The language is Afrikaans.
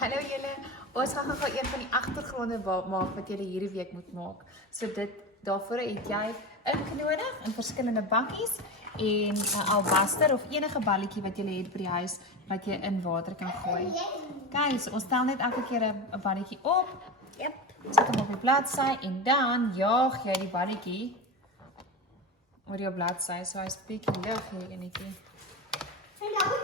Hallo julle, ons gaan gou een van die agtergronde maak wat julle hierdie week moet maak. So daarvoor het jy ink nodig in verskillende bakkies en 'n albaster of enige balletjie wat jy het by die huis wat jy in water kan gooi. Kyk, so ons tel net elke keer 'n balletjie op. Yep. Sit hom op die bladsy en dan jaag jy die balletjie oor jou bladsy. So hy's bietjie lig hier enetjie. En dan